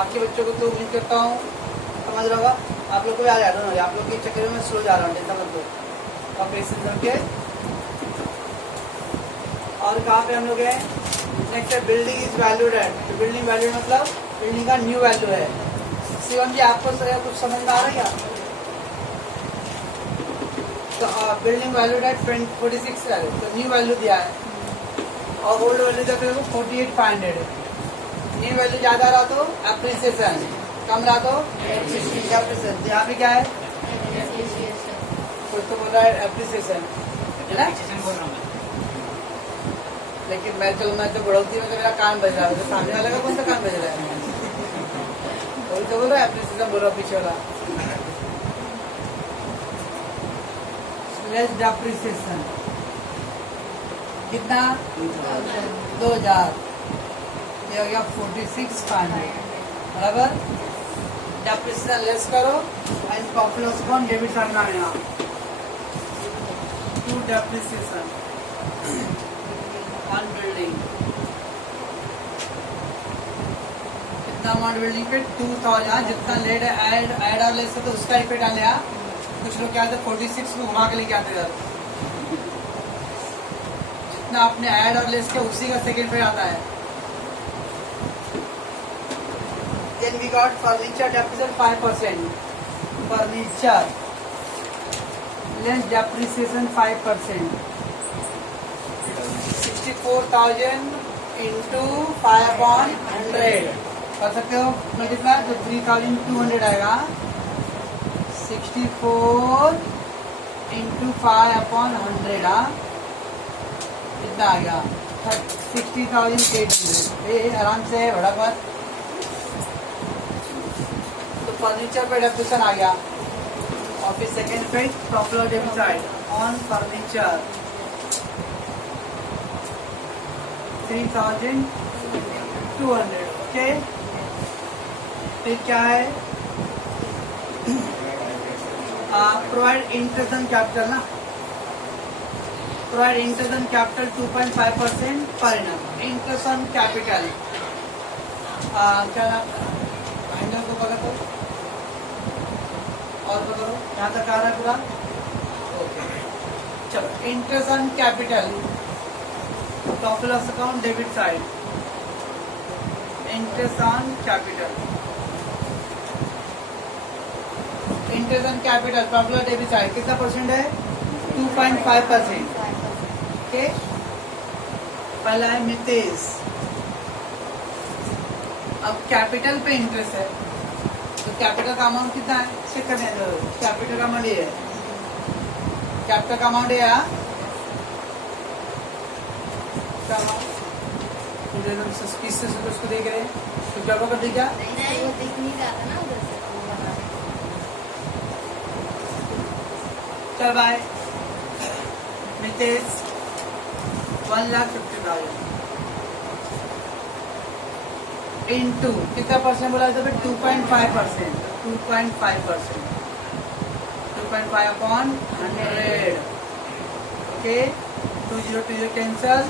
बाकी बच्चों को तो उम्मीद करता हूँ समझ रहा होगा। आप लोग को भी आ जाता है, आप लोग के चक्कर में स्लो जा रहा हूँ, टेंशन मत लो। ऑपरेशन करके और कहाँ पे हम लोग हैं? नेक्स्ट है बिल्डिंग इज वैल्यूड एट। तो बिल्डिंग वैल्यूड मतलब बिल्डिंग का न्यू वैल्यू है। शिवम जी आपको कुछ समझ में आ रहा है क्या? तो बिल्डिंग वैल्यूड एट 46 है, तो न्यू वैल्यू दिया है और ओल्ड वैल्यू दिया फिर 48,500। न्यू वैल्यू ज़्यादा रहा तो एप्रिसिएशन, कम रहा तो एप्रिसिएशन। यहाँ पे क्या है? कुछ तो बोल रहा है एप्रिसिएशन है ना, लेकिन मैं तो बढ़ोतरी में तो मेरा कान बज रहा है, तो सामने वाले का कौन सा कान बज रहा है? वही तो बोल रहा है एप्रिसिएशन बोल रहा पीछे वाला। लेस डेप्रिसिएशन कितना? 2000, ये हो गया 46,500 बराबर। डेप्रिसिएशन लेस करो and profit loss account debit side में आएगा टू डेप्रिसिएशन ऑन बिल्डिंग। कितना अमाउंट बिल्डिंग पे? 2000। जितना लेट ऐड और लेस है तो उसका इफेक्ट आने आ। कुछ लोग क्या आते 46 को घुमा के लेके आते इधर। जितना आपने ऐड और लेस किया उसी का सेकेंड इफेक्ट आता है। Then we got furniture depreciation 5%. Furniture less depreciation 5%. 64,000 into 5/100 कर सकते हो मल्टीप्लाई, तो 3,200 आएगा। 64 into 5/100 कितना आ गया? 60,800। आराम से बड़ा बात। फर्नीचर पे डेप्रिसिएशन आ गया और फिर सेकेंड पे profit debit side on furniture 3,200। Okay, फिर क्या है? प्रोवाइड इंटरेस्ट ऑन कैपिटल ना, provide interest on capital 2.5% per annum. Interest on capital क्या नाम को पकड़ करो और पकड़ो, यहाँ तक आ रहा है पूरा। ओके चलो, interest on capital profit loss account debit side. Interest on capital, interest on capital profit loss debit side कितना परसेंट है? 2.5%। ओके, पहला है मितेश। अब कैपिटल पे इंटरेस्ट है तो कैपिटल का अमाउंट कितना है? चेक करने दो। कैपिटल का अमाउंट ये है, कैपिटल का अमाउंट ये है। सस्पिशियस है तो उसको देख रहे हैं तो क्या कर दी क्या? नहीं, वो दिख नहीं रहा था ना उधर से। चल बाय मितेश 1,50,000 इंटू कितना परसेंट बोला था? 2.5%। 2.5%, 2.5/100। ओके, 20 कैंसल,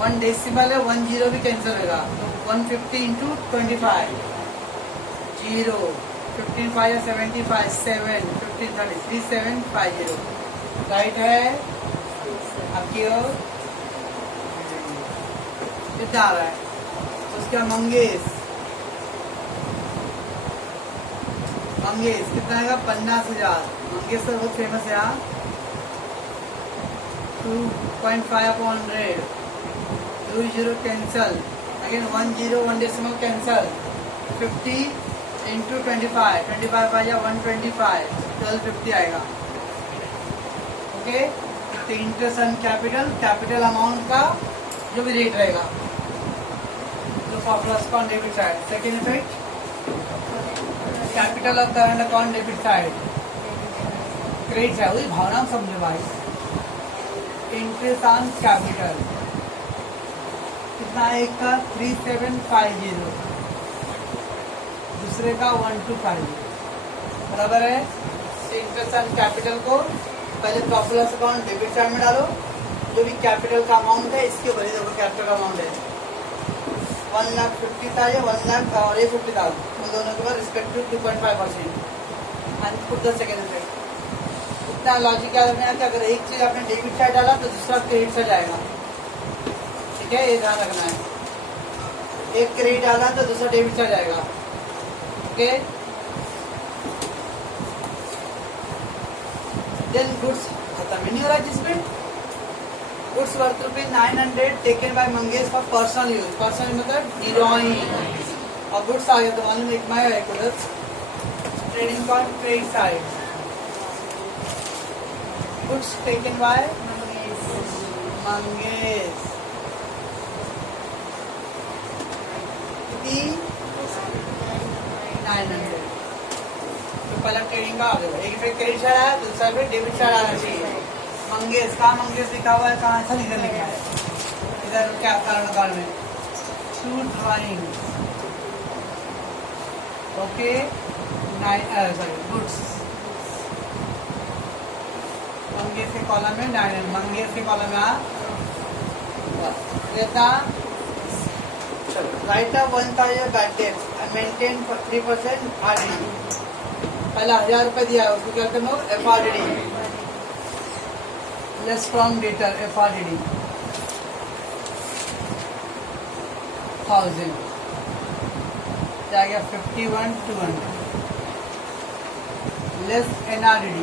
1 डेसिमल है, 1 जीरो भी कैंसल होगा तो 150 इंटू 25 0 15 5 या 75 7 15 30 3750 राइट है आपकी ओर। कितना आ रहा है? उसका मंगेश कितना आएगा? 50,000। मंगेश सर बहुत फेमस है यहाँ। 2.5/100 2 zero cancel, again 1 zero 1 decimal cancel, 50 into 25 25 5 या 125 1250 आएगा। ओके, तो इंटरेस्ट ऑन कैपिटल अमाउंट का जो भी रेट रहेगा तो profit loss account debit side. Second effect capital of current account debit side credit है, वही भावना समझो भाई। इंटरेस्ट ऑन कैपिटल कितना? एक का 3750, दूसरे का 1250 बराबर है। इंटरेस्ट ऑन कैपिटल को पहले profit loss account debit side में डालो, जो भी कैपिटल का अमाउंट है इसके ऊपर देखो कैपिटल का अमाउंट है 1,50,000 था, ये 1 लाख और ये 50,000, तो दोनों के बाद respective 2.5% and put the second effect. इतना लॉजिक याद रखना है कि अगर एक चीज आपने डेबिट साइड डाला तो दूसरा क्रेडिट साइड आएगा, ठीक है, ये ध्यान रखना है। एक क्रेडिट डाला तो दूसरा डेबिट साइड आएगा, ओके। देन गुड्स खत्म ही नहीं हो रहा जिसमें goods worth ₹900 taken by Mangesh for personal use. Personal मतलब हीरोइन और गुड्स आ गया तो मालूम एक माया एक उधर trading on credit side. Goods taken by Mangesh कितनी 900। तो पहला ट्रेडिंग का आ गया, एक इफेक्ट क्रेडिट साइड आया, दूसरा इफेक्ट डेबिट साइड आना चाहिए। मंगेश कहाँ मंगेश लिखा हुआ है, कहाँ ऐसा इधर लिखा है, इधर क्या कारण काल में to drawing, okay. Sorry goods Mangesh के कॉलम में 9, मंगेश के कॉलम में देता। Write up 1,000 bad debts and maintain 3% RDD। पहला 1,000 रुपए दिया है, उसको क्या करना होगा FRDD, less from debtor FRDD 1000 जाएगा 51,200 लेस NRDD,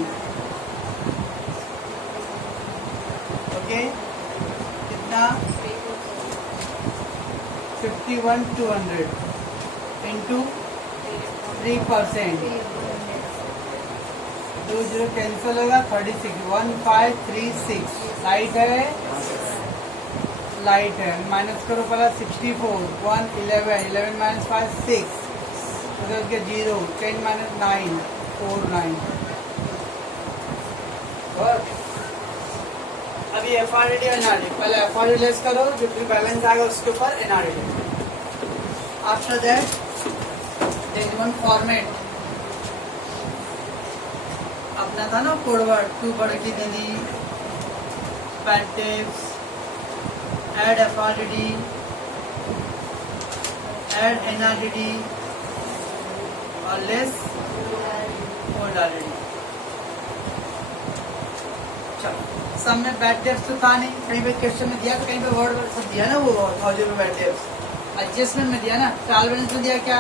ओके। कितना 51,200 इंटू 3%, 20 कैंसिल होगा 36, 1536। लाइट है माइनस करो पहला 64, 111, 11 माइनस 5 6, उधर के 0, 10 माइनस 9 4 9। अभी FRDD और NRDD, पहले FRDD लेस करो, जो भी बैलेंस आएगा उसके ऊपर NRDD। After that there is one format अपना था ना, कोडवर्ड टू बड़ की दीदी, pad tips, add FRDD, add NRDD और लेस ओल्ड RDD। चलो सब में बैड टिप्स तो था नहीं, कहीं पे क्वेश्चन में दिया, कहीं पे वर्ड सब दिया ना, वो 1000 में बैड टिप्स एडजस्टमेंट में दिया ना, ट्रायल बैलेंस में दिया क्या,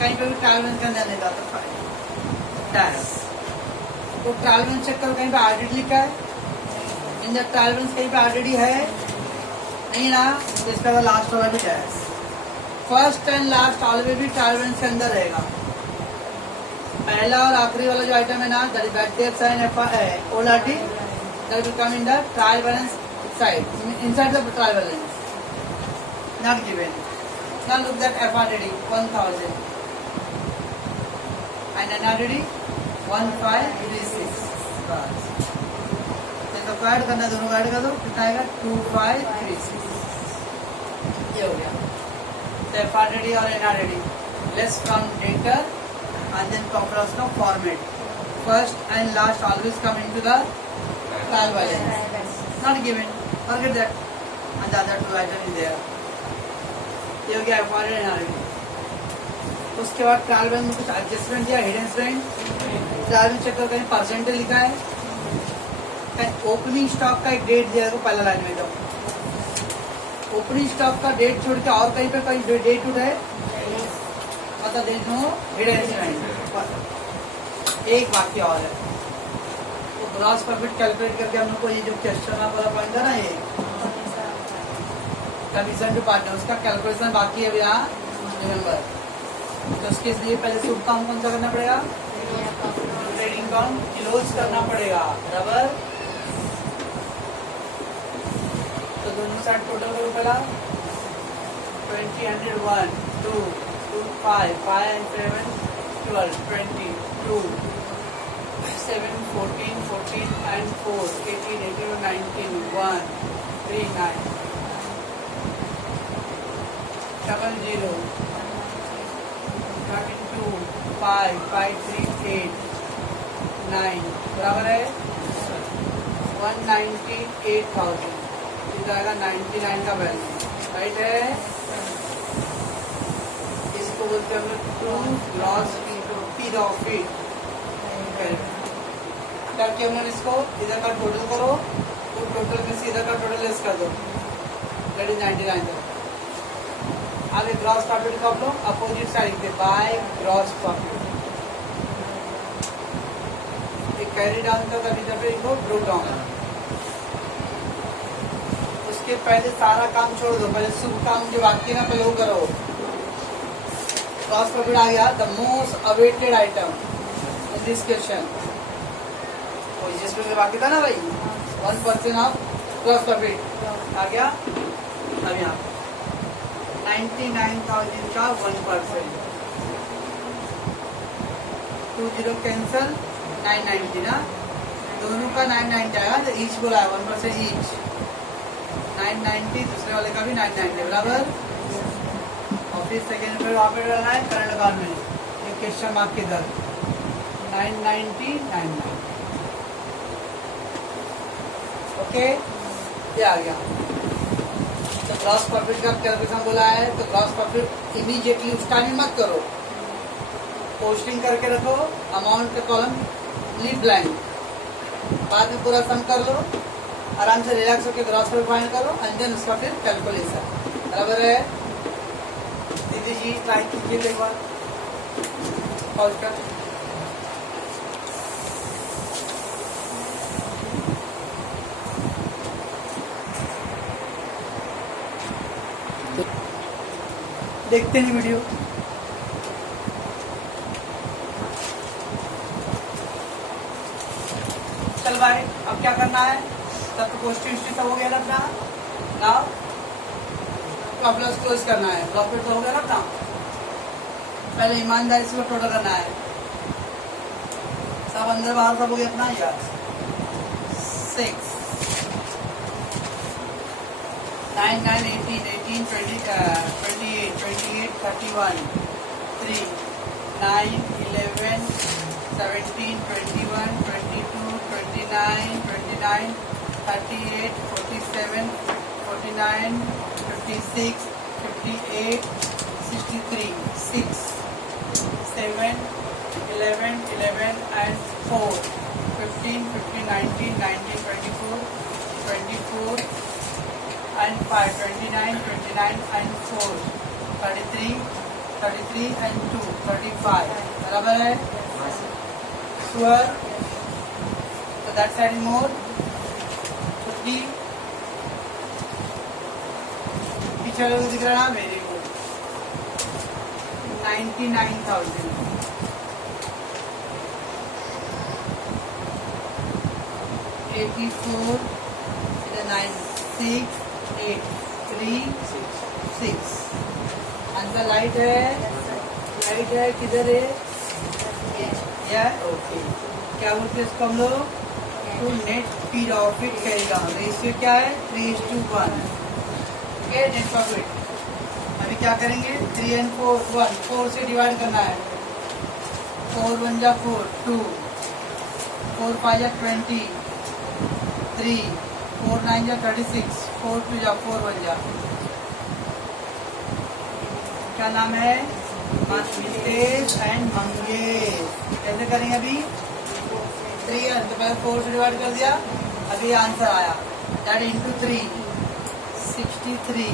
कहीं पे भी ट्रायल बैलेंस का अंदर नहीं था तो डायरेक्ट तो ट्रायल बैलेंस चेक करो, कहीं पे RDD लिखा है, इन द ट्रायल बैलेंस कहीं पे RDD है नहीं ना, तो इसका तो लास्ट वाला भी जाए, फर्स्ट एंड लास्ट ऑलवेज भी ट्रायल बैलेंस के अंदर रहेगा। पहला और आखिरी वाला जो आइटम है ना, that is bad debts and old RDD, that will come in the trial balance side, inside the trial balance, not given. Now look that FRDD 1000 and NRDD 1536। इसको ऐड करना, दोनों को ऐड कर दो, कितना आएगा 2536। ये हो गया। तो FRDD और NRDD less from debtor and then proper का format, first and last always come into the trial balance, not given, forget that, and the other two item is there। ये हो गया FRDD and NRDD। उसके बाद trial balance में कुछ adjustment दिया, hidden spend, trial में चेक करो कहीं परसेंटेज लिखा है, कहीं ओपनिंग स्टॉक का एक डेट दिया है, पहला लाइन में जाओ, ओपनिंग स्टॉक का डेट छोड़ के और कहीं पे कहीं डेट उठा है, मतलब देर नो हिडन स्पेंड। एक वाक्य और है, तो ग्रॉस प्रॉफिट कैलकुलेट करके हम लोग को ये जो क्वेश्चन वाला पॉइंट है ना, ये कमीशन टू पार्टनर, उसका कैलकुलेशन बाकी है यहाँ रिमेम्बर। तो उसके लिए पहले सूट काम कौन सा करना पड़ेगा, ट्रेडिंग अकाउंट क्लोज करना पड़ेगा, बराबर। तो दोनों साइड टोटल करो पहला 20, 100, 1, 2, 2, 5, 5 and 7, 12, 20, 2, 7, 14, 14 and 4, 18, 18, 19, 1, 3, 9, 7, 0, 32, 5, 5, 3, 8, 9, बराबर है 198,000। इधर आएगा 99 का बैलेंस, राइट है। बोलते हैं हम लोग टू ग्रॉस प्रॉफिट। क्या किया हमने इसको, इधर का टोटल करो, तो टोटल में से इधर का टोटल लेस कर दो, दैट इज 99 तक। आगे ग्रॉस प्रॉफिट का हम लोग अपोजिट साइड लिखते by gross profit. Carry down था तभी जब इनको ब्रोक डाउन। उसके पहले सारा काम छोड़ दो, पहले शुभ काम जो बाकी ना पहले वो करो। ग्रॉस प्रॉफिट आ गया, the most awaited item in this question. जिसमें बाकी था ना भाई 1% ऑफ ग्रॉस प्रॉफिट आ गया। अब यहाँ 99,000 का 1%, 20 कैंसल, 990 ना, दोनों का 990 आएगा, तो ईच बोला है 1% ईच, 990, दूसरे वाले का भी 990 बराबर। और फिर सेकेंड पे वहाँ पे डालना है करंट अकाउंट में, ये क्वेश्चन मार्क की दर 990, 990। ओके, ये आ गया। तो ग्रॉस प्रॉफिट का कैलकुलेशन बोला है, तो ग्रॉस प्रॉफिट इमीडिएटली उस टाइम मत करो, पोस्टिंग करके रखो, अमाउंट का कॉलम लीव ब्लैंक, बाद में पूरा सम कर लो, आराम से रिलैक्स होकर ग्रॉस प्रॉफिट फाइंड करो, एंड देन उसका फिर कैलकुलेशन। बराबर है दीदी जी, ट्राई कीजिए एक बार पॉज कर। देखते हैं वीडियो। चल भाई, अब क्या करना है, तब तो पोस्टिंग हिस्ट्री सब हो गया ना अपना, नाउ प्रॉब्लम्स क्लोज करना है, प्रॉफिट तो हो गया ना अपना, पहले ईमानदारी से टोटल करना है, सब अंदर बाहर सब हो गया अपना यार। 6 9 9 18 18 20 28 28 31 3 9 11 17 21 22 29 29 38 47 49 56 58 63 6 7 11 11 and 4 15 15 19 19 24 24 and 5 29 29 and 4 33 33 and 2 35 बराबर है। Sure, so that side is more 50 पीछे लोग दिख रहा है, वेरी गुड। 99,000 84 96 8 3 6 आंसर लाइट है, लाइट है, किधर है या ओके। क्या बोलते हैं इसको हम लोग, टू नेट प्रॉफिट करेगा, रेशियो क्या है 3:1। ओके, नेट प्रॉफिट अभी क्या करेंगे, 3 and 4 1 4 से डिवाइड करना है, 4 1 जा 4 2 4 5 जा 20 3 4 9 जा 36 4 2 जा 4 1 जा। क्या नाम है, मितेश एंड मंगेश। कैसे करेंगे अभी, 3 तो पहले 4 से डिवाइड कर दिया, अभी आंसर आया, दैट इंटू 3 63,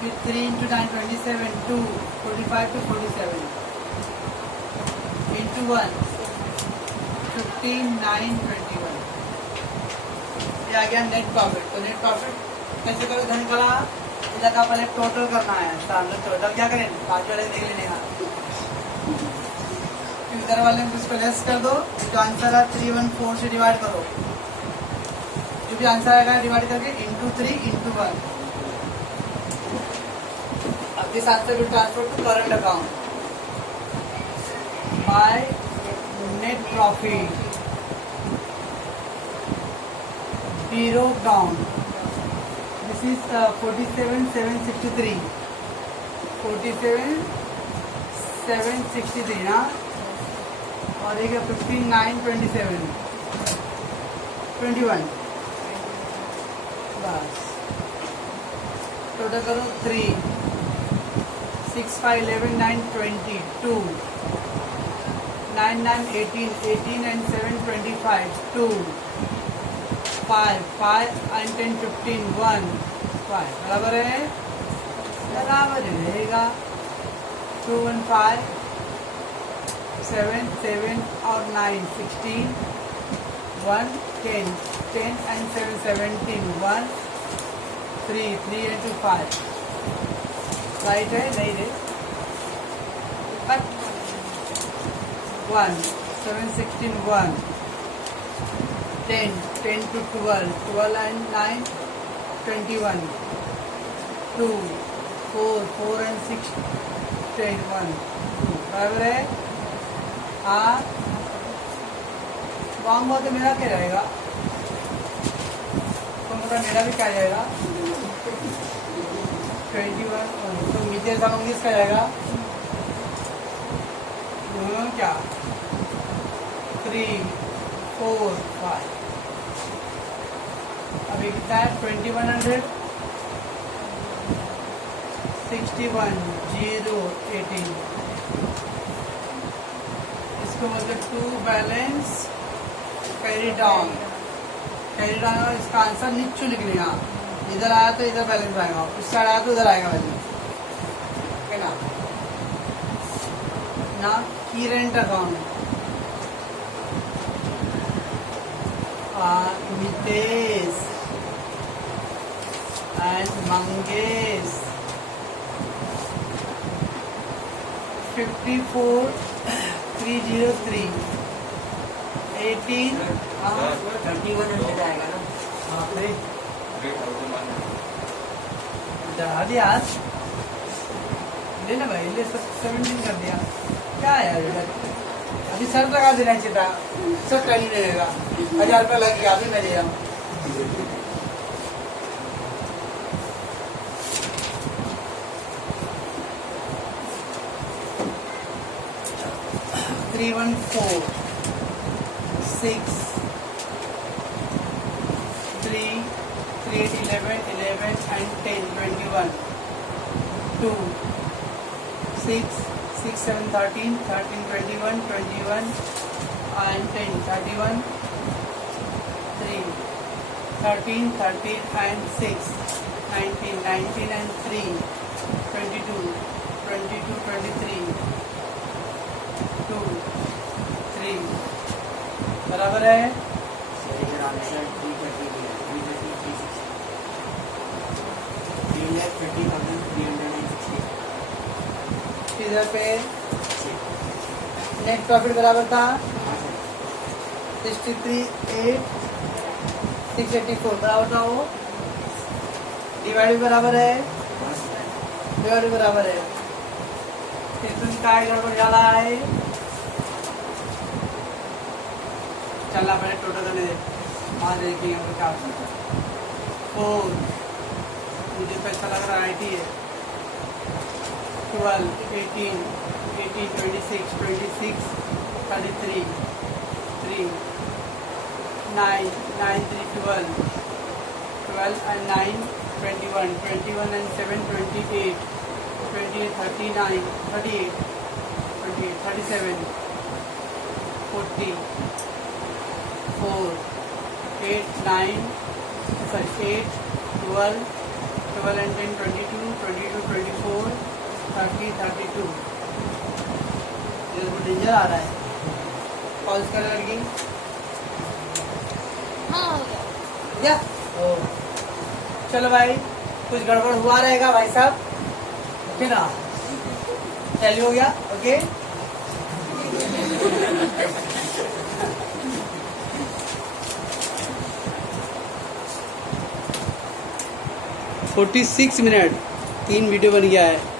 फिर 3 इंटू 9 27 2 45 to 47 इंटू 1 15 9 21। ये आ गया नेट प्रॉफिट। तो नेट प्रॉफिट कैसे करो, धन कला इधर का पहले टोटल करना है, सामने टोटल क्या करें, 5 वाले देख लेने का, इधर वाले में इसको लेस कर दो, जो आंसर है 314 से डिवाइड करो, जो भी आंसर आएगा डिवाइड करके इंटू 3 इंटू 1। अब this answer will transfer to current account by net profit zero down. This is 47,763 47,763 ना, और एक 15,927 21 बस। टोटल करो 3 6, 5, 11, 9, 20, 2, 9, 9, 18, 18 and 7, 25, 2, 5, 5 and 10, 15, 1, 5, बराबर है, बराबर रहेगा, 2, 1, 5, 7, 7 और 9, 16, 1, 10, 10 and 7, 17, 1, 3, 3 and 2, 5, राइट है, नहीं रे, 1, 7, 16, 1, 10, 10 to 12, 12 and 9, 21, 2, 4, 4 and 6, 10, 1, 2, बराबर है, हाँ, रॉन्ग हुआ तो मेरा क्या जाएगा, तो मतलब मेरा भी क्या जाएगा, 21, तो नीचे का 19 का जाएगा, क्या 3, 4, 5, अभी कितना है 2100, 61, 0, 18, इसको मतलब 2 बैलेंस कैरी डाउन और इसका आंसर नीचे लिख लेगा, इधर आया तो इधर बैलेंस आएगा, उस साइड आया तो उधर आएगा बैलेंस, है ना। ना की rent account, Mitesh and Mangesh 54,303, 18, 3100 आएगा ना। आज ले ना भाई, ले 17 कर दिया, क्या है यार इधर? अभी सर लगा देना चाहिए था, सब टैली रहेगा, 1000 रुपया लग गया, अभी मैं ले जाऊँ। Three, 1, 4, 6, 3, 3, 11, 11 and 10, 21, 2, 6, 6, 7, 13, 13, 21, 21 and 10, 31, 3, 13, 13 and 6, 19, 19 and 3, 22, 22, 23, 2, 3, बराबर है, आंसर 330,360, इधर पे नेट प्रॉफिट बराबर था 63,684 बराबर था वो, डिवाइड बराबर है, डिवाइड बराबर है, इसमें काय गड़बड़ डाला है, चलना पड़े टोटल करने दे, वहाँ देखिए हम क्या होता है, 4, मुझे पैसा लग रहा है IT है, 12, 18, 18, 26, 26, 33, 3, 9, 9, 3, 12, 12 and 9, 21, 21 and 7, 28, 28, 39, 38, 28, 37, 40, 4, 8, 9, sorry, 8, 12, 12 and 10, 22, 22, 24, 30, 32, ये तो डेंजर आ रहा है, पॉज कर लड़की, हाँ हो गया। या चलो भाई, कुछ गड़बड़ हुआ रहेगा भाई साहब, ओके ना, टैली हो गया, ओके। 46 मिनट 3 वीडियो बन गया है।